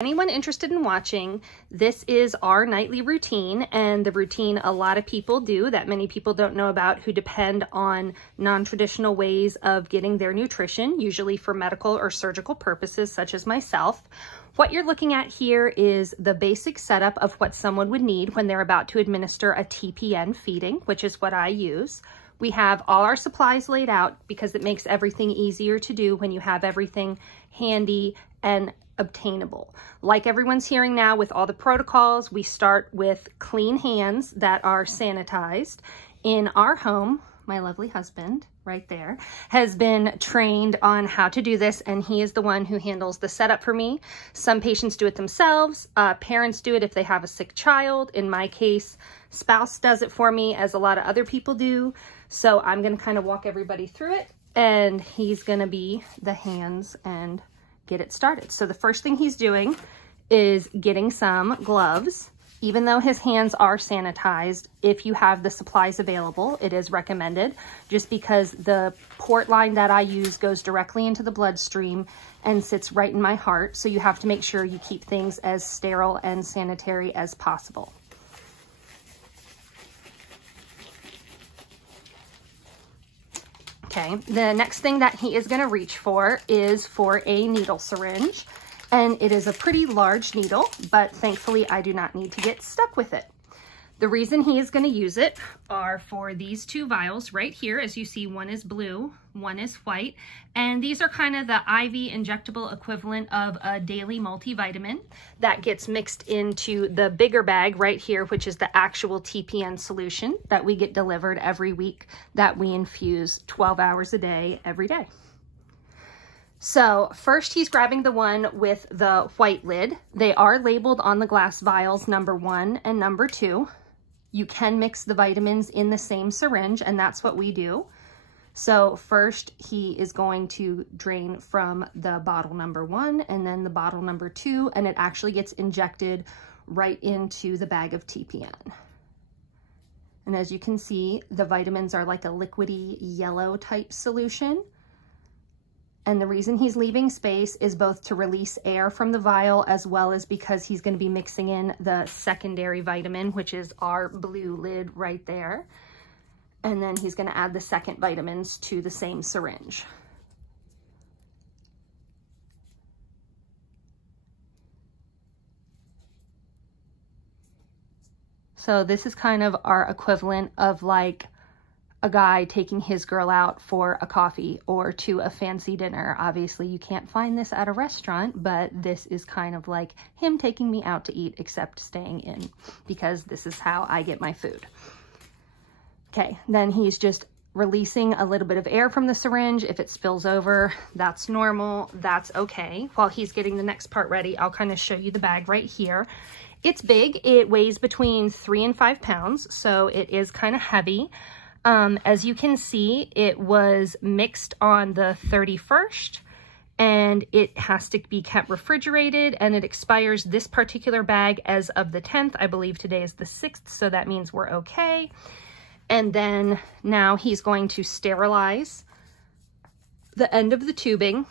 Anyone interested in watching, this is our nightly routine, and the routine a lot of people do that many people don't know about who depend on non-traditional ways of getting their nutrition, usually for medical or surgical purposes, such as myself. What you're looking at here is the basic setup of what someone would need when they're about to administer a TPN feeding, which is what I use. We have all our supplies laid out because it makes everything easier to do when you have everything handy and obtainable. Like everyone's hearing now with all the protocols, we start with clean hands that are sanitized. In our home, my lovely husband right there has been trained on how to do this, and he is the one who handles the setup for me. Some patients do it themselves. Parents do it if they have a sick child. In my case, spouse does it for me, as a lot of other people do. So I'm going to kind of walk everybody through it, and he's going to be the hands and get it started. So the first thing he's doing is getting some gloves. Even though his hands are sanitized, if you have the supplies available, it is recommended, just because the port line that I use goes directly into the bloodstream and sits right in my heart. So you have to make sure you keep things as sterile and sanitary as possible. Okay, the next thing that he is going to reach for is for a needle syringe, and it is a pretty large needle, but thankfully I do not need to get stuck with it. The reason he is going to use it are for these two vials right here. As you see, one is blue, one is white, and these are kind of the IV injectable equivalent of a daily multivitamin that gets mixed into the bigger bag right here, which is the actual TPN solution that we get delivered every week, that we infuse 12 hours a day, every day. So first he's grabbing the one with the white lid. They are labeled on the glass vials, number 1 and number 2. You can mix the vitamins in the same syringe, and that's what we do. So first he is going to drain from the bottle number 1 and then the bottle number 2, and it actually gets injected right into the bag of TPN. And as you can see, the vitamins are like a liquidy yellow type solution. And the reason he's leaving space is both to release air from the vial, as well as because he's going to be mixing in the secondary vitamin, which is our blue lid right there. And then he's going to add the second vitamins to the same syringe. So this is kind of our equivalent of like a guy taking his girl out for a coffee or to a fancy dinner. Obviously you can't find this at a restaurant, but this is kind of like him taking me out to eat, except staying in, because this is how I get my food. Okay, then he's just releasing a little bit of air from the syringe. If it spills over, that's normal, that's okay. While he's getting the next part ready, I'll kind of show you the bag right here. It's big. It weighs between 3 and 5 pounds, so it is kind of heavy. As you can see, it was mixed on the 31st, and it has to be kept refrigerated, and it expires, this particular bag, as of the 10th. I believe today is the 6th, so that means we're okay. And then now he's going to sterilize the end of the tubing,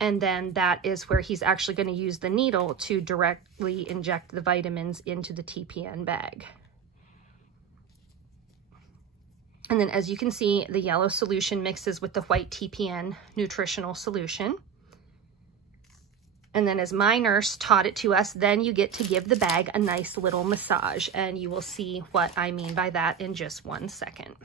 and then that is where he's actually going to use the needle to directly inject the vitamins into the TPN bag. And then as you can see, the yellow solution mixes with the white TPN nutritional solution. And then as my nurse taught it to us, then you get to give the bag a nice little massage, and you will see what I mean by that in just 1 second.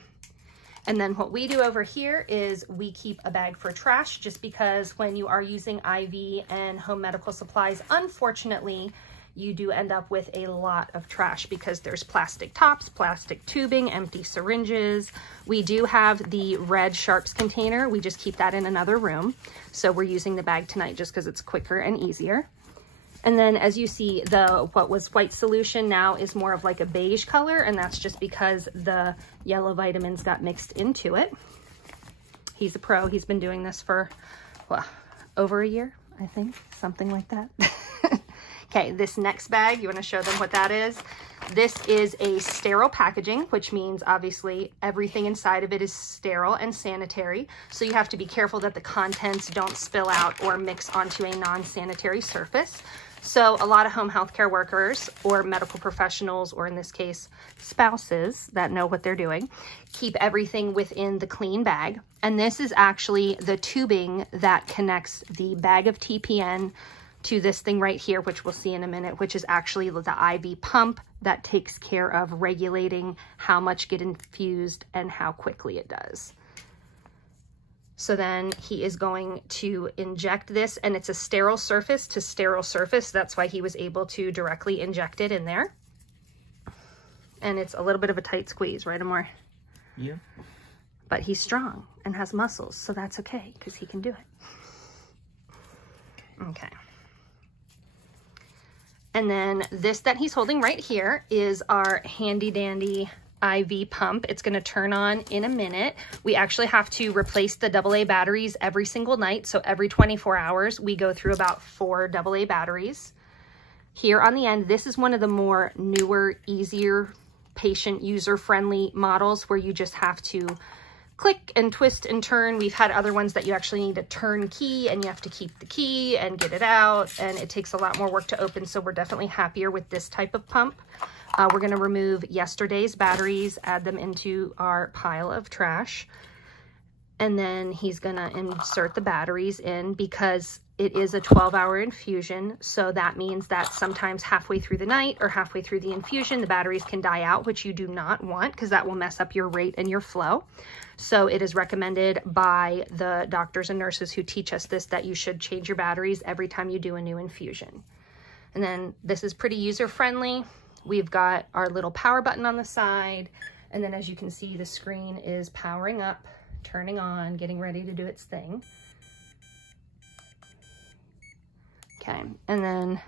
And then what we do over here is we keep a bag for trash, just because when you are using IV and home medical supplies, unfortunately, you do end up with a lot of trash because there's plastic tops, plastic tubing, empty syringes. We do have the red sharps container. We just keep that in another room. So we're using the bag tonight just because it's quicker and easier. And then as you see, what was white solution now is more of like a beige color, and that's just because the yellow vitamins got mixed into it. He's a pro. He's been doing this for, well, over a year, I think, something like that. Okay, this next bag, you want to show them what that is? This is a sterile packaging, which means obviously everything inside of it is sterile and sanitary. So you have to be careful that the contents don't spill out or mix onto a non-sanitary surface. So a lot of home healthcare workers or medical professionals, or in this case, spouses that know what they're doing, keep everything within the clean bag. And this is actually the tubing that connects the bag of TPN to this thing right here, which we'll see in a minute, which is actually the IV pump that takes care of regulating how much get infused and how quickly it does. So then he is going to inject this, and it's a sterile surface to sterile surface. That's why he was able to directly inject it in there. And it's a little bit of a tight squeeze, right, Amor? Yeah. But he's strong and has muscles, so that's okay because he can do it. Okay. And then this that he's holding right here is our handy dandy IV pump. It's going to turn on in a minute. We actually have to replace the AA batteries every single night. So every 24 hours, we go through about 4 AA batteries. Here on the end, this is one of the more newer, easier, patient user-friendly models where you just have to click and twist and turn. We've had other ones that you actually need a turn key and you have to keep the key and get it out, and it takes a lot more work to open. So we're definitely happier with this type of pump. We're going to remove yesterday's batteries, add them into our pile of trash, and then he's going to insert the batteries in because it is a 12-hour infusion. So that means that sometimes halfway through the night or halfway through the infusion, the batteries can die out, which you do not want because that will mess up your rate and your flow. So it is recommended by the doctors and nurses who teach us this that you should change your batteries every time you do a new infusion. And then this is pretty user-friendly. We've got our little power button on the side. And then as you can see, the screen is powering up, turning on, getting ready to do its thing. Okay, and then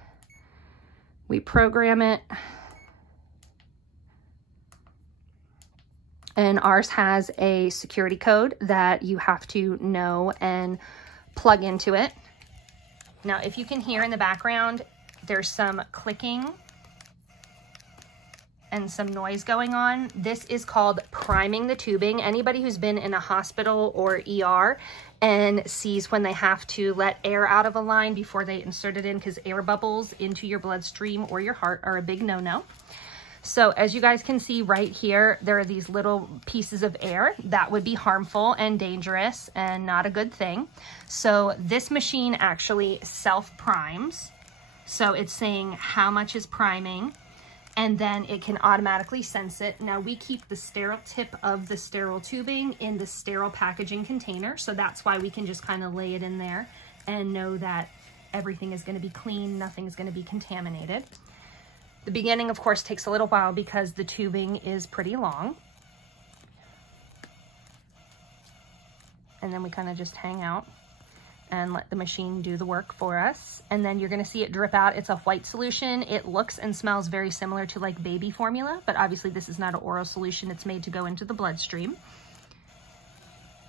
we program it. And ours has a security code that you have to know and plug into it. Now, if you can hear in the background, there's some clicking and some noise going on. This is called priming the tubing. Anybody who's been in a hospital or ER and sees when they have to let air out of a line before they insert it in, because air bubbles into your bloodstream or your heart are a big no-no. So as you guys can see right here, there are these little pieces of air that would be harmful and dangerous and not a good thing. So this machine actually self-primes. So it's saying how much is priming, and then it can automatically sense it. Now we keep the sterile tip of the sterile tubing in the sterile packaging container. So that's why we can just kind of lay it in there and know that everything is going to be clean, nothing is going to be contaminated. The beginning, of course, takes a little while because the tubing is pretty long. And then we kind of just hang out and let the machine do the work for us. And then you're gonna see it drip out. It's a white solution. It looks and smells very similar to like baby formula, but obviously this is not an oral solution. It's made to go into the bloodstream.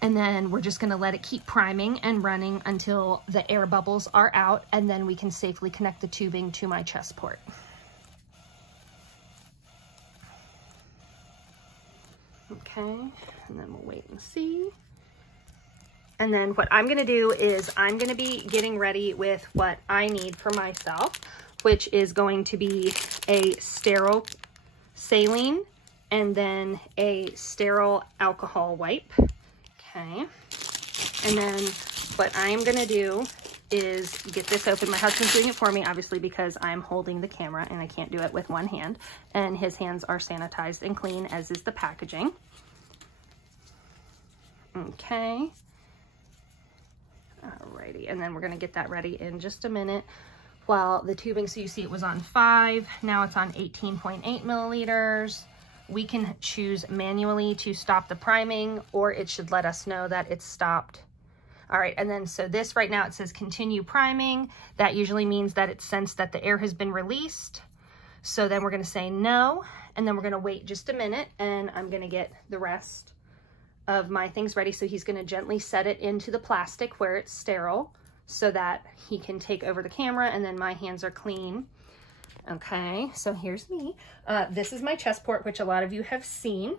And then we're just gonna let it keep priming and running until the air bubbles are out, and then we can safely connect the tubing to my chest port. Okay, and then we'll wait and see. And then what I'm gonna do is I'm gonna be getting ready with what I need for myself, which is going to be a sterile saline and then a sterile alcohol wipe. Okay, and then what I'm gonna do is get this open. My husband's doing it for me, obviously, because I'm holding the camera and I can't do it with one hand. And his hands are sanitized and clean, as is the packaging. Okay. Alrighty, and then we're gonna get that ready in just a minute. While the tubing, so you see it was on 5, now it's on 18.8 milliliters. We can choose manually to stop the priming, or it should let us know that it's stopped. All right, and then so this right now, it says continue priming. That usually means that it's sensed that the air has been released. So then we're gonna say no, and then we're gonna wait just a minute, and I'm gonna get the rest of my things ready. So he's gonna gently set it into the plastic where it's sterile so that he can take over the camera, and then my hands are clean. Okay, so here's me. This is my chest port, which a lot of you have seen.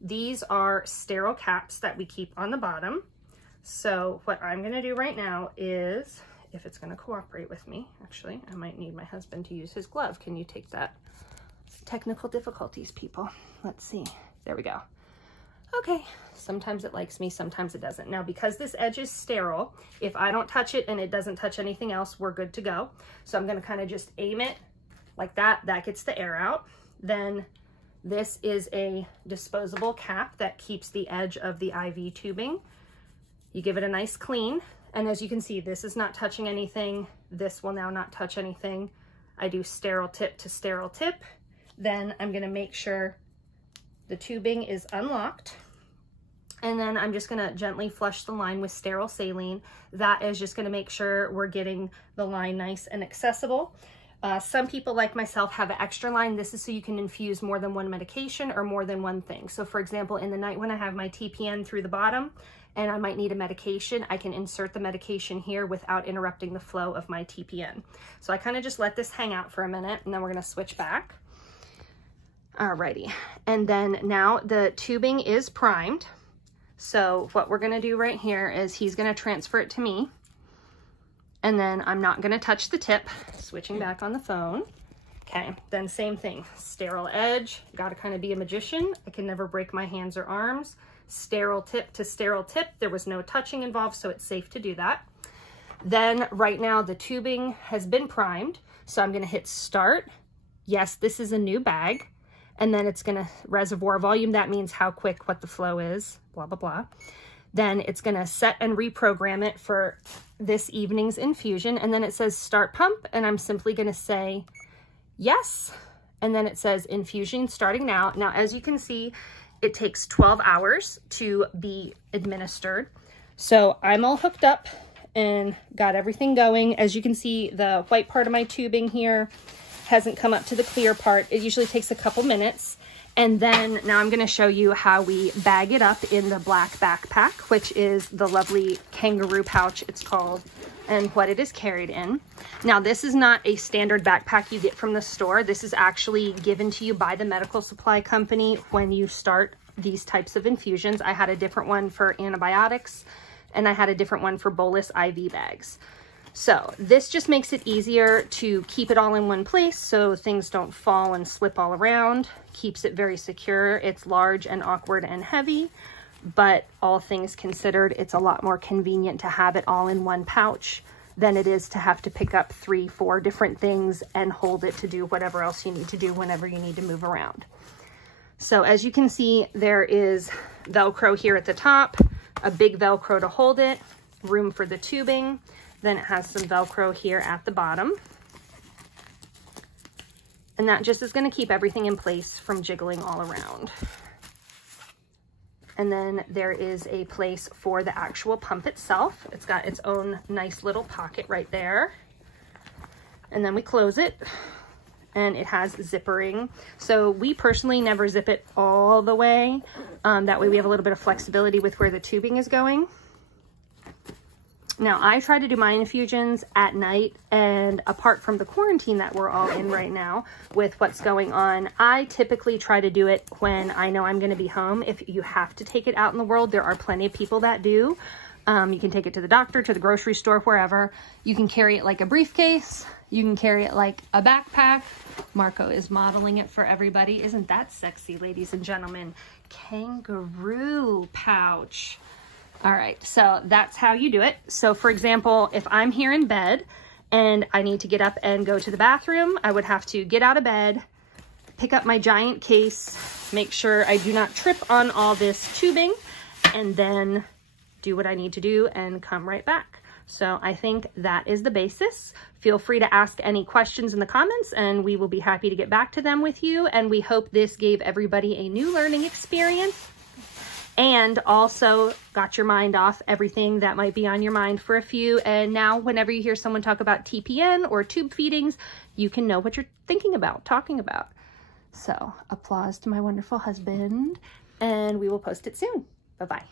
These are sterile caps that we keep on the bottom. So what I'm gonna do right now is if it's going to cooperate with me. Actually, I might need my husband to use his glove. Can you take that? Technical difficulties, people. Let's see. There we go. Okay, sometimes it likes me, sometimes it doesn't. Now, because this edge is sterile, if I don't touch it and it doesn't touch anything else, we're good to go. So I'm gonna kind of just aim it like that. That gets the air out. Then this is a disposable cap that keeps the edge of the IV tubing. You give it a nice clean. And as you can see, this is not touching anything. This will now not touch anything. I do sterile tip to sterile tip. Then I'm gonna make sure the tubing is unlocked. And then I'm just gonna gently flush the line with sterile saline. That is just gonna make sure we're getting the line nice and accessible. Some people like myself have an extra line. This is so you can infuse more than one medication or more than one thing. So for example, in the night when I have my TPN through the bottom and I might need a medication, I can insert the medication here without interrupting the flow of my TPN. So I kind of just let this hang out for a minute and then we're gonna switch back. Alrighty, and then now the tubing is primed. So what we're gonna do right here is he's gonna transfer it to me, and then I'm not gonna touch the tip, switching back on the phone. Okay, then same thing, sterile edge, gotta kind of be a magician. I can never break my hands or arms. Sterile tip to sterile tip, there was no touching involved, so it's safe to do that. Then right now the tubing has been primed, so I'm gonna hit start. Yes, this is a new bag. And then it's gonna reservoir volume. That means how quick, what the flow is, blah, blah, blah. Then it's gonna set and reprogram it for this evening's infusion. And then it says start pump. And I'm simply gonna say yes. And then it says infusion starting now. Now, as you can see, it takes 12 hours to be administered. So I'm all hooked up and got everything going. As you can see, the white part of my tubing here hasn't come up to the clear part. It usually takes a couple minutes. And then now I'm gonna show you how we bag it up in the black backpack, which is the lovely kangaroo pouch it's called, and what it is carried in. Now this is not a standard backpack you get from the store. This is actually given to you by the medical supply company when you start these types of infusions. I had a different one for antibiotics and I had a different one for bolus IV bags. So this just makes it easier to keep it all in one place so things don't fall and slip all around. Keeps it very secure. It's large and awkward and heavy, but all things considered, it's a lot more convenient to have it all in one pouch than it is to have to pick up 3, 4 different things and hold it to do whatever else you need to do whenever you need to move around. So as you can see, there is Velcro here at the top, a big Velcro to hold it, room for the tubing. Then it has some Velcro here at the bottom. And that just is gonna keep everything in place from jiggling all around. And then there is a place for the actual pump itself. It's got its own nice little pocket right there. And then we close it and it has zippering. So we personally never zip it all the way. That way we have a little bit of flexibility with where the tubing is going. Now, I try to do my infusions at night, and apart from the quarantine that we're all in right now with what's going on, I typically try to do it when I know I'm going to be home. If you have to take it out in the world, there are plenty of people that do. You can take it to the doctor, to the grocery store, wherever. You can carry it like a briefcase. You can carry it like a backpack. Marco is modeling it for everybody. Isn't that sexy, ladies and gentlemen? Kangaroo pouch. All right, so that's how you do it. So for example, if I'm here in bed and I need to get up and go to the bathroom, I would have to get out of bed, pick up my giant case, make sure I do not trip on all this tubing, and then do what I need to do and come right back. So I think that is the basis. Feel free to ask any questions in the comments and we will be happy to get back to them with you. And we hope this gave everybody a new learning experience and also got your mind off everything that might be on your mind for a few. And now whenever you hear someone talk about TPN or tube feedings, you can know what you're thinking about, talking about. So applause to my wonderful husband, and we will post it soon. Bye-bye.